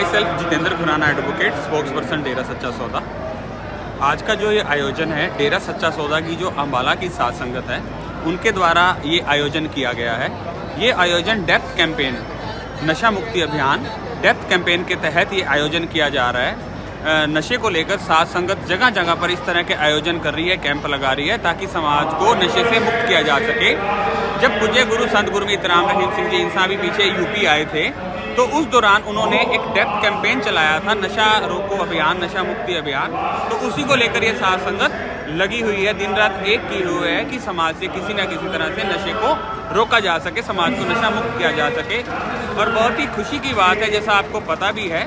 My self Jitendra Khurana advocate, spokesperson Dera Sachcha Sauda. आज का जो ये आयोजन है डेरा सच्चा सौदा की जो अम्बाला की साध संगत है उनके द्वारा ये आयोजन किया गया है। ये आयोजन डेप्थ कैंपेन, नशा मुक्ति अभियान डेप्थ कैंपेन के तहत ये आयोजन किया जा रहा है। नशे को लेकर साध संगत जगह जगह पर इस तरह के आयोजन कर रही है, कैंप लगा रही है ताकि समाज को नशे से मुक्त किया जा सके। जब पूज्य गुरु संत गुरमीत राम रहीम सिंह जी इंसान भी पीछे यूपी आए थे तो उस दौरान उन्होंने एक डेप्थ कैंपेन चलाया था, नशा रोको अभियान, नशा मुक्ति अभियान। तो उसी को लेकर ये साध संगत लगी हुई है, दिन रात एक की हुई है कि समाज से किसी न किसी तरह से नशे को रोका जा सके, समाज को नशा मुक्त किया जा सके। और बहुत ही खुशी की बात है, जैसा आपको पता भी है,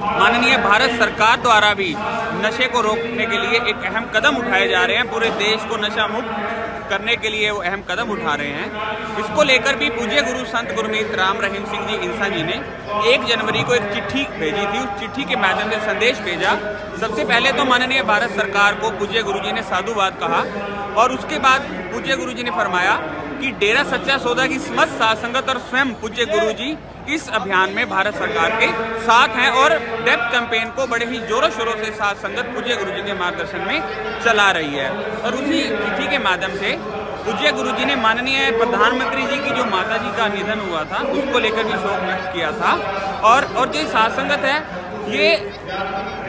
माननीय भारत सरकार द्वारा भी नशे को रोकने के लिए एक अहम कदम उठाए जा रहे हैं। पूरे देश को नशा मुक्त करने के लिए वो अहम कदम उठा रहे हैं। इसको लेकर भी पूज्य गुरु संत गुरमीत राम रहीम सिंह जी इंसान जी ने 1 जनवरी को एक चिट्ठी भेजी थी। उस चिट्ठी के माध्यम से संदेश भेजा। सबसे पहले तो माननीय भारत सरकार को पूज्य गुरु जी ने साधुवाद कहा और उसके बाद पूज्य गुरु जी ने फरमाया कि डेरा सच्चा सौदा की समस्त साध संगत और स्वयं पूज्य गुरु जी इस अभियान में भारत सरकार के साथ हैं और डेप्थ कैंपेन को बड़े ही जोरों शोरों से साध संगत पूज्य गुरु जी के मार्गदर्शन में चला रही है। और उसी चिट्ठी के माध्यम से पूज्य गुरु जी ने माननीय प्रधानमंत्री जी की जो माता जी का निधन हुआ था उसको लेकर भी शोक व्यक्त किया था। और जो साध संगत है ये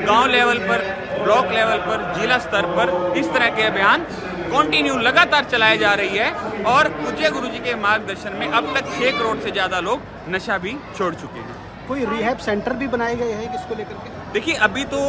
गांव लेवल पर, ब्लॉक लेवल पर, जिला स्तर पर इस तरह के अभियान कंटिन्यू लगातार चलाई जा रही है। और पूज्य गुरु जी के मार्गदर्शन में अब तक 6 करोड़ से ज़्यादा लोग नशा भी छोड़ चुके हैं। कोई रिहैब सेंटर भी बनाए गए हैं किसको लेकर के? देखिए, अभी तो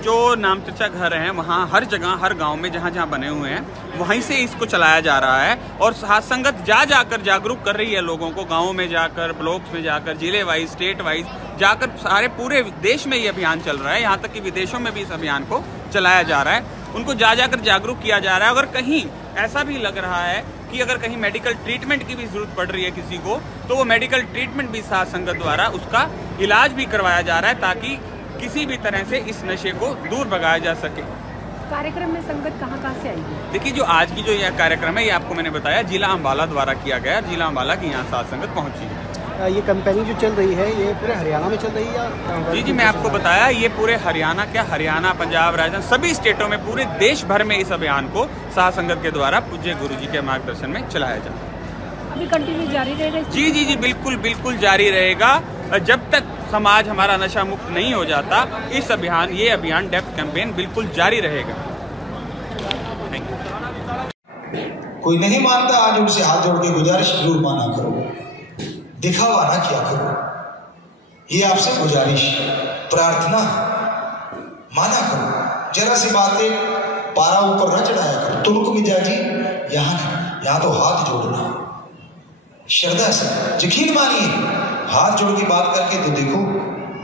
जो नाम चर्चा घर हैं वहाँ हर जगह, हर गांव में जहाँ जहाँ बने हुए हैं वहीं से इसको चलाया जा रहा है। और साध संगत जाकर जागरूक कर रही है लोगों को, गाँवों में जाकर, ब्लॉक्स में जाकर, जिले वाइज, स्टेट वाइज जाकर, सारे पूरे देश में ये अभियान चल रहा है। यहाँ तक कि विदेशों में भी इस अभियान को चलाया जा रहा है। उनको जाकर जागरूक किया जा रहा है। अगर कहीं ऐसा भी लग रहा है कि अगर कहीं मेडिकल ट्रीटमेंट की भी जरूरत पड़ रही है किसी को, तो वो मेडिकल ट्रीटमेंट भी साध संगत द्वारा उसका इलाज भी करवाया जा रहा है ताकि किसी भी तरह से इस नशे को दूर भगाया जा सके। कार्यक्रम में संगत कहाँ से आएगी? देखिए, जो आज की जो यह कार्यक्रम है ये आपको मैंने बताया जिला अम्बाला द्वारा किया गया। जिला अम्बाला की यहाँ साध संगत पहुँची है। ये कैंपेनिंग जो चल रही है ये पूरे हरियाणा में चल रही है या? जी, मैं आपको बताया ये पूरे हरियाणा, क्या हरियाणा, पंजाब, राजस्थान, सभी स्टेटों में, पूरे देश भर में इस अभियान को साध संगत के द्वारा पूज्य गुरु जी के मार्गदर्शन में चलाया जाता है। अभी कंटिन्यू जारी रहेगा? जी, बिल्कुल जारी रहेगा। जब तक समाज हमारा नशा मुक्त नहीं हो जाता ये अभियान डेप्थ कैंपेन बिल्कुल जारी रहेगा। Thank you. कोई नहीं मानता, आज उनसे हाथ जोड़ के गुजारिश जरूर माना करो, दिखावा ना किया करो। ये आपसे गुजारिश, प्रार्थना, माना करो। जरा सी बातें पारा ऊपर ना चढ़ाया करो। तुमको मिजाजी यहाँ तो हाथ जोड़ना, श्रद्धा से यकीन मानिए, हाथ जोड़ के बात करके तो देखो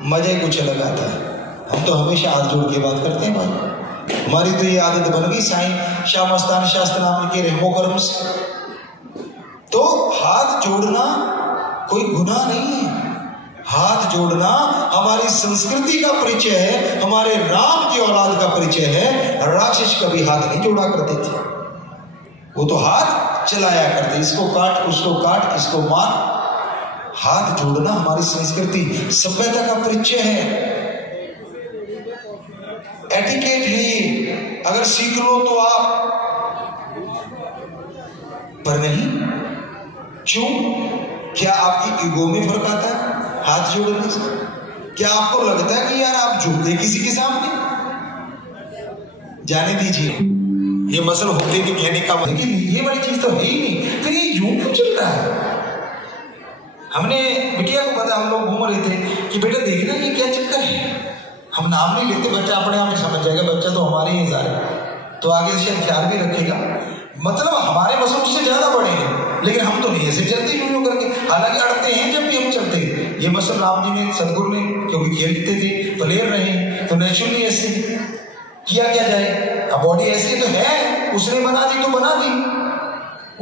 मजा ही कुछ अलग आता है। हम तो हमेशा हाथ जोड़ के बात करते हैं भाई, हमारी तो ये आदत बन गई साईं शाह मस्तान शास्त्र नाम के रहमो करम से। तो हाथ जोड़ना कोई गुनाह नहीं है। हाथ जोड़ना हमारी संस्कृति का परिचय है, हमारे राम की औलाद का परिचय है। राक्षस कभी हाथ नहीं जोड़ा करते थे, वो तो हाथ चलाया करते, इसको काट, उसको काट, इसको मार। हाथ जोड़ना हमारी संस्कृति, सभ्यता का परिचय है। एटिकेट है, अगर सीख लो तो आप, पर नहीं। क्यों? क्या आपकी ईगो में फर्क आता है हाथ जोड़ने से? क्या आपको लगता है कि यार आप झुक गए किसी के सामने? जाने दीजिए, ये मसल होते के कहने का मतलब ये वाली चीज तो है ही नहीं। फिर ये यूं क्यों चल रहा है? हमने बिटिया को पता, हम लोग घूम रहे थे कि बेटा देखना ये क्या चक्कर है। हम नाम नहीं लेते, बच्चा अपने आप ही समझ जाएगा, बच्चा तो हमारे ही सारे, तो आगे से ख्याल भी रखेगा। मतलब हमारे मसल उससे ज्यादा बड़े हैं, लेकिन हम तो नहीं ऐसे चलते यूं करके, हालांकि अड़ते हैं जब भी हम चलते हैं। ये मसल राम जी ने, सदगुरु ने, क्योंकि खेलते थे, प्लेयर रहे, तो नेचुरली ऐसे किया क्या जाए। अब बॉडी ऐसी तो है, उसने बना दी तो बना दी,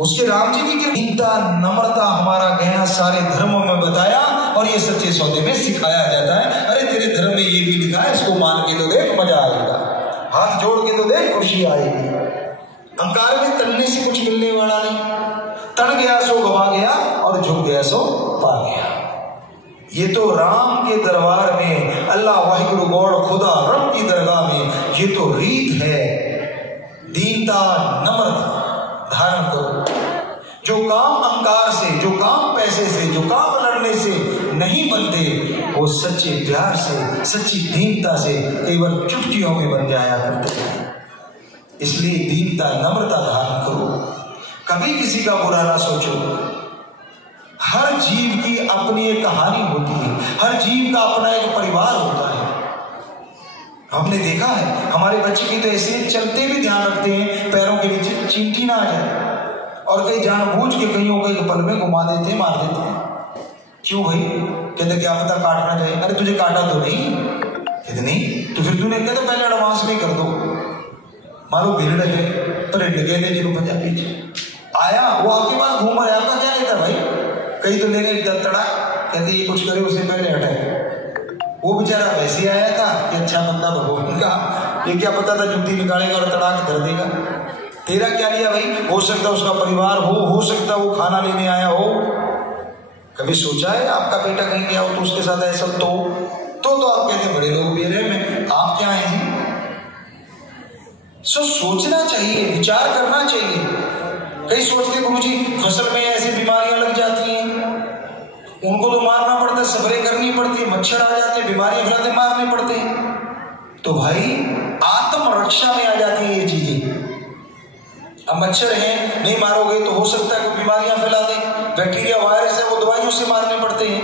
उसके राम जी की दीनता, नम्रता हमारा गहना सारे धर्मों में बताया और ये सच्चे सौदे में सिखाया जाता है। अरे तेरे धर्म में ये भी लिखा है, इसको मान के तो देख मजा आएगा, हाथ जोड़ के तो देख खुशी आएगी। अहंकार में तनने से कुछ मिलने वाला नहीं। तन गया सो गवा गया और झुक गया सो पा गया। ये तो राम के दरबार में, अल्लाह वाहिगुरु गौड़ खुदा रब की दरगाह में ये तो रीत है। दीनता नम्रता धारण करो। जो काम अहंकार से, जो काम पैसे से, जो काम लड़ने से नहीं बनते, वो सच्चे प्यार से, सच्ची दीनता से कई बार चुटकियों में बन जाया करते हैं। इसलिए दीनता नम्रता धारण करो, कभी किसी का बुरा ना सोचो। हर जीव की अपनी एक कहानी होती है, हर जीव का अपना एक परिवार होता है। हमने देखा है हमारे बच्चे की तो ऐसे चलते भी ध्यान रखते हैं पैरों के नीचे चींटी ना आ जाए, और कई जानबूझ के कईयों को एक पल में घुमा देते हैं, मार देते हैं। क्यों भाई? कहते क्या पता काट ना जाए। अरे तुझे काटा तो नहीं? कहते नहीं, तो फिर तूने कहते पहले एडवांस में कर दो। मानो भीड़ है पर गए जिन्हों पंजाबी आया, वो आपके पास घूम रहा है, आपका क्या लेता भाई? कई तो लेने तड़ा कहते ये कुछ करे उससे पहले हटाए। वो बेचारा वैसे आया था कि अच्छा बंदा भगवान का, ये क्या पता था जुत्ती निकालेगा और तड़ा के धर देगा। तेरा क्या लिया भाई? हो सकता उसका परिवार हो सकता वो खाना लेने आया हो। कभी सोचा है आपका बेटा कहीं गया हो तो उसके साथ ऐसा तो आप कहते बड़े लोग भी रहे में, आप क्या हैं जी? सोचना चाहिए, विचार करना चाहिए। कई सोचते गुरुजी फसल में ऐसी बीमारियां लग जाती हैं, उनको तो मारना पड़ता है, स्प्रे करनी पड़ती है, मच्छर आ जाते हैं, बीमारियां फैलाते, मारने पड़ते हैं। तो भाई आत्मरक्षा में आ जाती है ये चीजें। अब मच्छर हैं, नहीं मारोगे तो हो सकता है बीमारियां फैला दें, बैक्टीरिया वायरस है वो दवाइयों से मारने पड़ते हैं,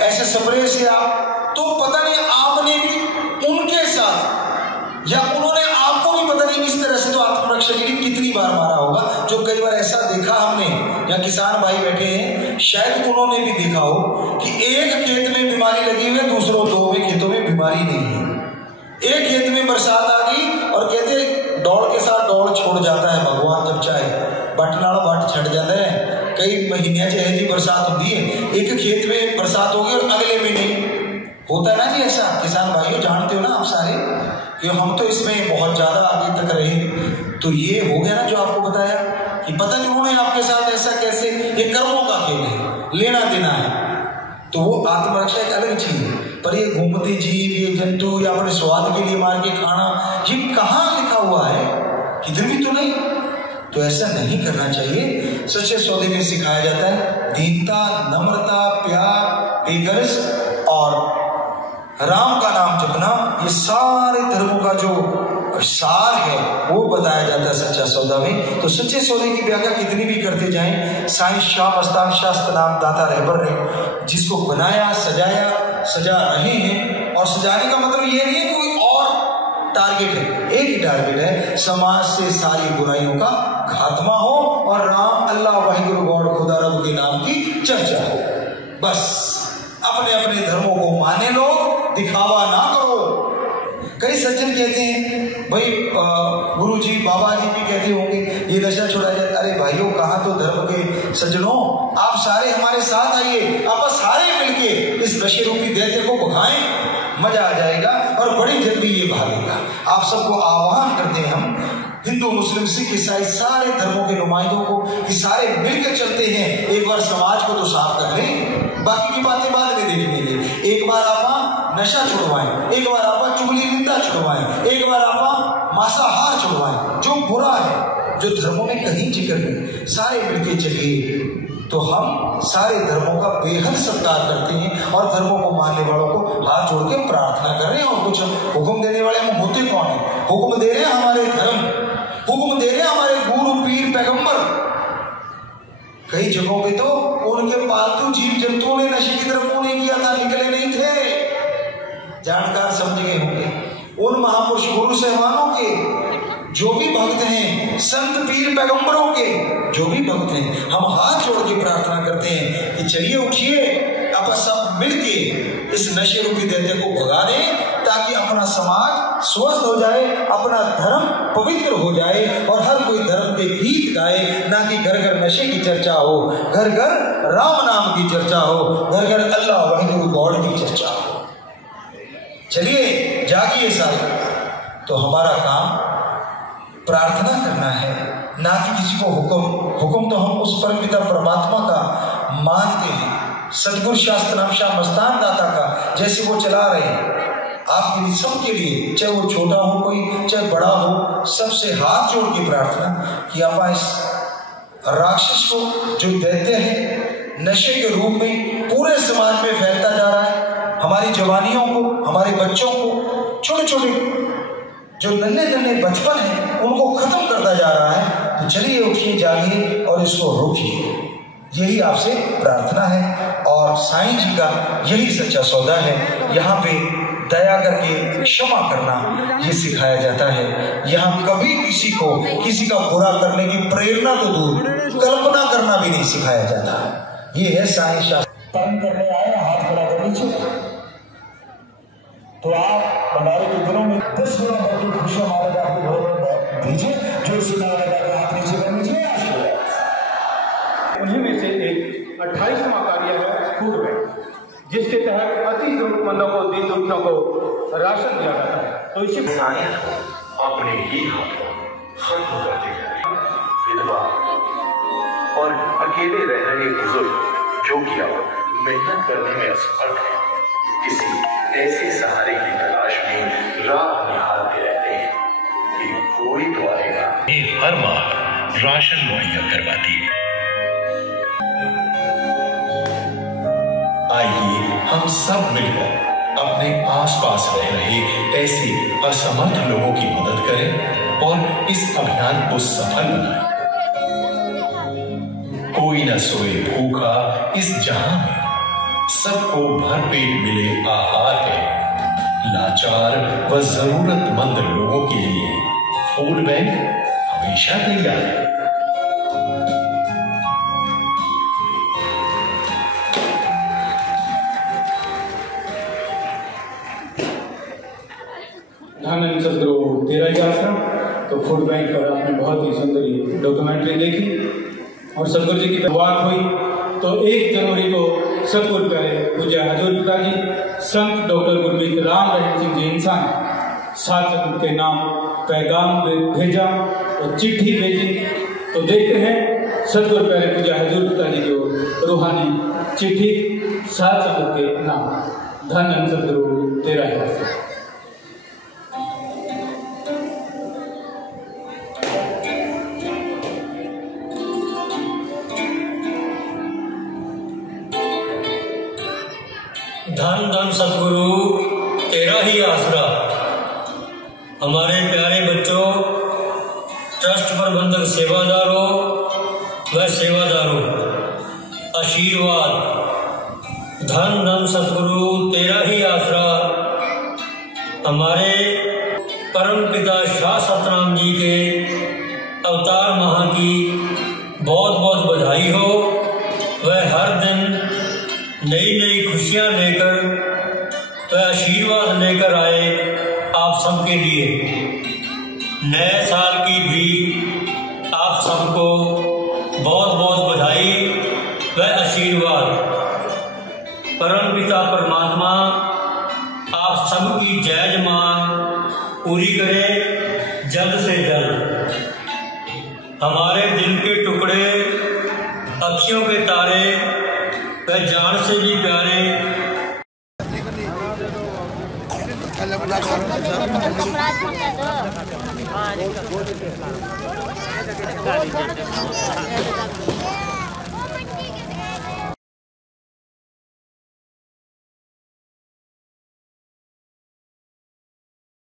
ऐसे स्प्रे से आप तो पता नहीं आपने भी उनके साथ या उन्होंने आपको भी पता नहीं इस तरह से तो आत्मरक्षा के लिए कितनी बार मारा होगा। जो कई बार ऐसा देखा हमने, या किसान भाई बैठे हैं शायद उन्होंने भी देखा हो कि एक खेत में बीमारी लगी हुई है, दूसरों 2 में खेतों में बीमारी नहीं है। एक खेत में बरसात आ गई और कहते दौड़ के साथ दौड़ छोड़ जाता है भगवान जब चाहे, बट नाल बट छट जाता है। कई महीने चाहे जी बरसात होती है, एक खेत में बरसात होगी और अगले में नहीं होता है ना जी। ऐसा किसान भाइयों जानते हो ना आप सारे कि हम तो इसमें बहुत ज्यादा आगे तक रहे। तो ये हो गया ना जो आपको बताया कि पता नहीं उन्होंने आपके साथ ऐसा कैसे, ये कर्मों का खेल है, लेना देना है। तो वो आत्मरक्षा एक अलग चीज है। पर ये घूमते जीव, ये जंतु या अपने स्वाद के लिए मार के खाना, ये कहाँ लिखा हुआ है? किधर भी तो नहीं। तो ऐसा नहीं करना चाहिए। सच्चे सौदे में सिखाया जाता है दीनता, नम्रता, प्यार, बेगर्ज और राम का नाम जपना। ये सारे धर्मों का जो सार है वो बताया जाता है सच्चा सौदा में। तो सच्चे सौदे की व्याख्या कितनी भी करते जाएं, साईं शाह मस्तान शास्त्र नाम दाता रहबर ने जिसको बनाया, सजाया, सजा रहे हैं। और सजाने का मतलब ये नहीं है कोई और टारगेट है, एक ही टारगेट है, समाज से सारी बुराइयों का खात्मा हो और राम अल्लाह वाहिगुरु गौड़ खुदा रब के नाम की चर्चा हो। बस अपने अपने धर्मों को माने लो, दिखावा ना करो। कई सज्जन कहते हैं भाई गुरुजी बाबा जी भी कहते होंगे ये नशा छुड़ाया जाए। अरे भाइयों कहाँ तो धर्म के सज्जनों, आप सारे हमारे साथ आइए, आप सारे मिलके इस नशे रूपी दैत्य को भगाएं, मजा आ जाएगा और बड़ी जल्दी ये भागेगा। आप सबको आह्वान करते हैं हम हिंदू मुस्लिम सिख ईसाई सारे धर्मों के नुमाइंदों को कि सारे मिलकर चलते हैं। एक बार समाज को तो साफ कर लें, बाकी की बातें बाद में देख लेंगे। एक बार आप नशा छुड़वाएं, एक बार आप चुगली निंदा छुड़वाएं, एक बार आप मांसाहार छुड़वाएं। जो बुरा है, जो धर्मों में कहीं जिक्र नहीं, सारे मिलकर चलिए। तो हम सारे धर्मों का बेहद सत्कार करते हैं और धर्मों को मानने वालों को हाथ जोड़ के प्रार्थना कर रहे हैं। और कुछ हुक्म देने वाले हम होते कौन है? हुक्म दे रहे हैं हमारे धर्म, हुक्म दे रहे हैं हमारे गुरु पीर पैगंबर। कई जगहों पे तो उनके पालतू जीव जंतुओं ने नशे की तरफ मुंह नहीं किया था, निकले नहीं थे। जानकार समझ गए होंगे उन महापुरुष गुरु साहिबानों के जो भी भक्त हैं, संत पीर पैगंबरों के जो भी भक्त हैं, हम हाथ जोड़ के प्रार्थना करते हैं कि चलिए उठिए, अब सब मिलके इस नशे रूपी दैत्य को भगा दें ताकि अपना समाज स्वस्थ हो जाए, अपना धर्म पवित्र हो जाए और हर कोई धर्म के गीत गाए, ना कि घर घर नशे की चर्चा हो, घर घर राम नाम की चर्चा हो, घर घर अल्लाह वाहिगुरु गौड़ की चर्चा हो। चलिए जागिए सारे। तो हमारा काम प्रार्थना करना है, ना कि किसी को हुक्म। हुक्म तो हम उस परमपिता परमात्मा का मानते हैं सदगुरु शास्त्र नाम शाह मस्तान दाता का जैसे वो चला रहे हैं आपके लिए, सबके लिए, चाहे वो छोटा हो कोई, चाहे बड़ा हो, सबसे हाथ जोड़ के प्रार्थना कि आप इस राक्षस को जो दैत्य है नशे के रूप में पूरे समाज में फैलता जा रहा है, हमारी जवानियों को, हमारे बच्चों को, छोटे छोटे जो नन्हे नन्हे बचपन है उनको खत्म करता जा रहा है, तो चलिए उठिए, जागिए और इसको रोकिए। यही आपसे प्रार्थना है और साईं जी का यही सच्चा सौदा है। यहाँ पे दया करके क्षमा करना ये सिखाया जाता है। यहाँ कभी किसी को किसी का बुरा करने की प्रेरणा तो दूर, कल्पना करना भी नहीं सिखाया जाता। ये है साईं शास्त्र। कर्म करने आए, हाथ खड़ा कर लीजिए। तो आप भंडारे के दिनों में 10 गुना बढ़ के खुशियां मारेगा आपके घरों में दीजिए। जो सुना रहेगा हाथ नीचे कर लीजिए। उन्हीं में से एक 28वां कार्य है फूड बैंक, जिसके तहत अति जरूरतमंदों को, दीन दुखियों को राशन दिया जाता है। तो इसी अपने ही हाथों खत्म करते हैं विधवा और अकेले रह रहे बुजुर्ग जो कि अब मेहनत करने में असमर्थ है, किसी ऐसे सहारे की तलाश में राह निहारते रहते हैं कि कोई तो आएगा। ये हर माह राशन मुहैया करवाती है। आइए हम सब मिलकर अपने आसपास रह रहे ऐसे असमर्थ लोगों की मदद करें और इस अभियान को सफल बनाएं। कोई न सोए भूखा इस जहां में, सबको भरपेट मिले आहार है। लाचार व जरूरतमंद लोगों के लिए फूड बैंक हमेशा तैयार है। धन सदगुरु तेरा ही आश्रम। तो फूड बैंक पर आपने बहुत ही सुंदर डॉक्यूमेंट्री देखी और सदगुरु जी की शुरुआत हुई। तो 1 जनवरी को सतगुरु प्यारे पूज्य हजूर पिताजी संत डॉक्टर गुरमीत राम रहीम सिंह जी इंसान 7 सदगुरु के नाम पैगाम भेजा और चिट्ठी भेजी। तो देखते हैं सतगुरु प्यारे पूज्य हजूर पिताजी की रूहानी चिट्ठी 7 सदगुरु के नाम। धन सदगुरु तेरा ही आश्रम। धन धन सतगुरु तेरा ही आसरा। हमारे प्यारे बच्चों, ट्रस्ट प्रबंधक सेवादारों व सेवादारों, आशीर्वाद। धन धन सतगुरु तेरा ही आसरा। हमारे परम पिता शाह सतनाम जी के अवतार माह की बहुत बहुत बधाई हो। वह हर दिन नई नई खुशियां लेकर तो आशीर्वाद लेकर आए आप सबके लिए। नए साल की भी आप सबको बहुत बहुत बधाई व आशीर्वाद। परमपिता परमात्मा आप सबकी जायज मांग पूरी करे जल्द से जल्द। हमारे दिल के टुकड़े, अखियों के तारे वह जान से भी प्यारे। हाँ